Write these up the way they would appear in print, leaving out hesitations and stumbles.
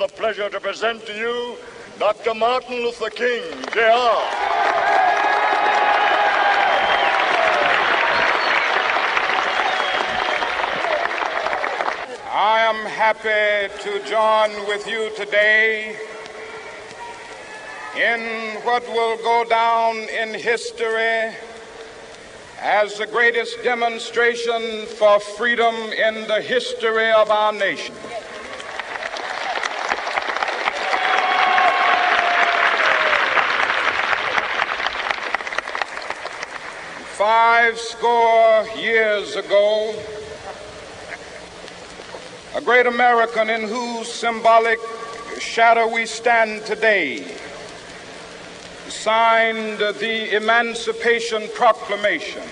the pleasure to present to you Dr. Martin Luther King, Jr. I am happy to join with you today in what will go down in history as the greatest demonstration for freedom in the history of our nation. Five score years ago, a great American in whose symbolic shadow we stand today signed the Emancipation Proclamation.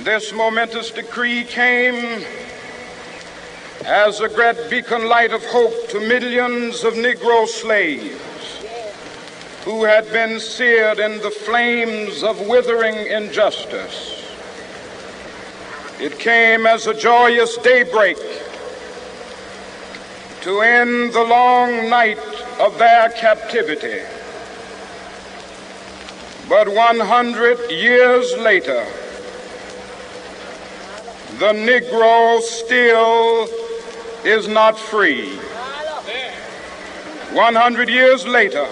This momentous decree came as a great beacon light of hope to millions of Negro slaves who had been seared in the flames of withering injustice. It came as a joyous daybreak to end the long night of their captivity. But 100 years later, the Negro still is not free. 100 years later,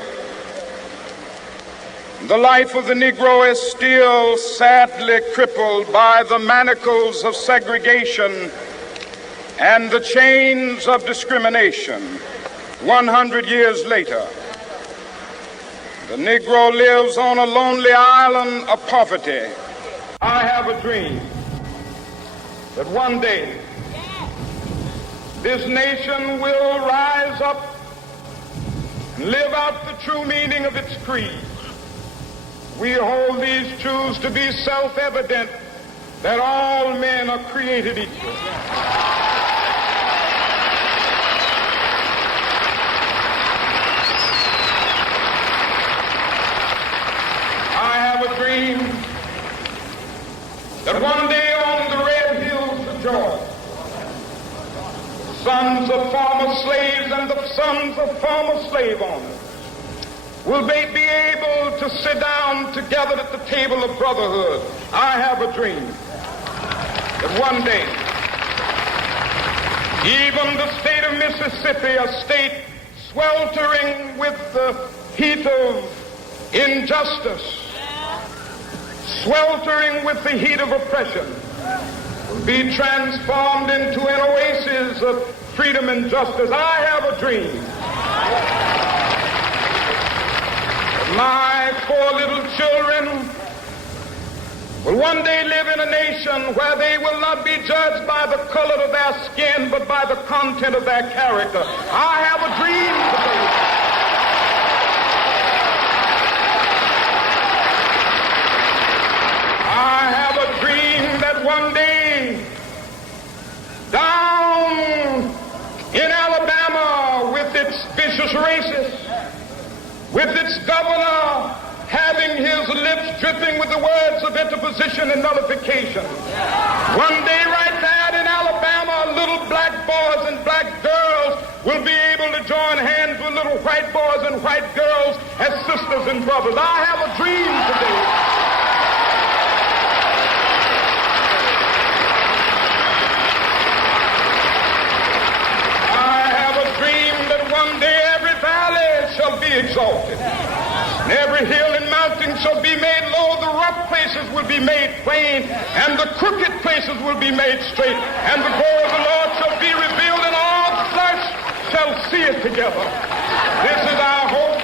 the life of the Negro is still sadly crippled by the manacles of segregation and the chains of discrimination. 100 years later, the Negro lives on a lonely island of poverty. I have a dream that one day this nation will rise up and live out the true meaning of its creed. We hold these truths to be self-evident, that all men are created equal. I have a dream that one day on the red hills of Georgia, the sons of former slaves and the sons of former slave owners will they be able to sit down together at the table of brotherhood. I have a dream that one day, even the state of Mississippi, a state sweltering with the heat of injustice, sweltering with the heat of oppression, will be transformed into an oasis of freedom and justice. I have a dream. My four little children will one day live in a nation where they will not be judged by the color of their skin, but by the content of their character. I have a dream today. I have a dream that one day, down in Alabama, with its vicious racists, with its governor having his lips dripping with the words of interposition and nullification. One day right there in Alabama, little black boys and black girls will be able to join hands with little white boys and white girls as sisters and brothers. I have a dream today. I have a dream that one day every valley shall be exalted, and every hill and mountain shall be made low. The rough places will be made plain, and the crooked places will be made straight, and the glory of the Lord shall be revealed, and all flesh shall see it together. This is our hope.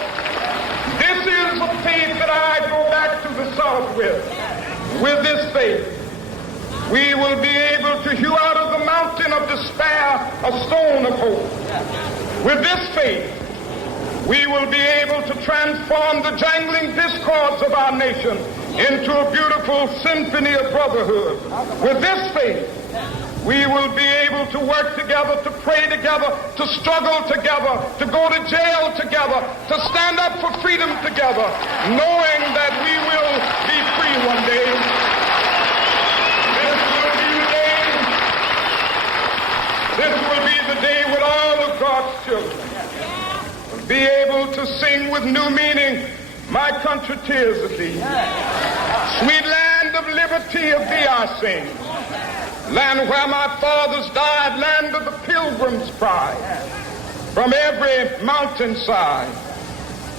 This is the faith that I go back to the South with. With this faith, we will be able to hew out of the mountain of despair a stone of hope. With this faith, we will be able to transform the jangling discords of our nation into a beautiful symphony of brotherhood. With this faith, we will be able to work together, to pray together, to struggle together, to go to jail together, to stand up for freedom together, knowing that we will be free one day. This will be the day when all of God to sing with new meaning, my country, tears of thee. Sweet land of liberty, of thee I sing. Land where my fathers died, land of the pilgrim's pride. From every mountainside,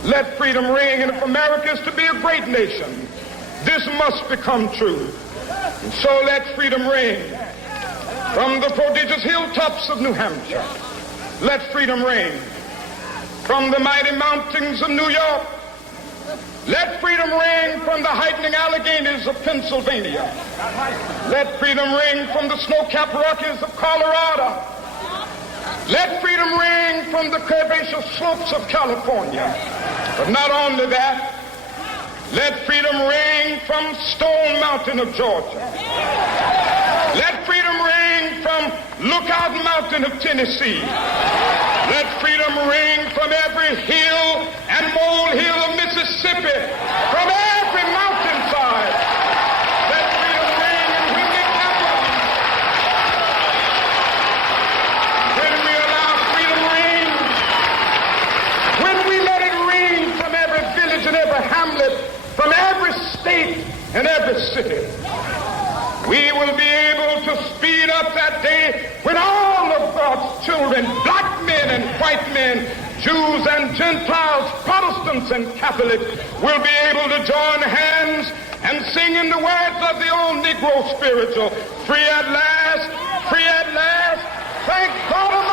let freedom ring. And if America is to be a great nation, this must become true. And so let freedom ring. From the prodigious hilltops of New Hampshire, let freedom ring. From the mighty mountains of New York, let freedom ring. From the heightening Alleghenies of Pennsylvania, let freedom ring. From the snow-capped Rockies of Colorado, let freedom ring. From the curvaceous slopes of California. But not only that, let freedom ring from Stone Mountain of Georgia. Let freedom ring from Lookout Mountain of Tennessee. Let freedom ring from every hill and molehill of Mississippi, from every mountainside. Let freedom ring, and when we happen, when we allow freedom ring, when we let it ring from every village and every hamlet, from every state and every city, we will be able to speed up that day when all of God's children, black men and white men, Jews and Gentiles, Protestants and Catholics, will be able to join hands and sing in the words of the old Negro spiritual, free at last, thank God.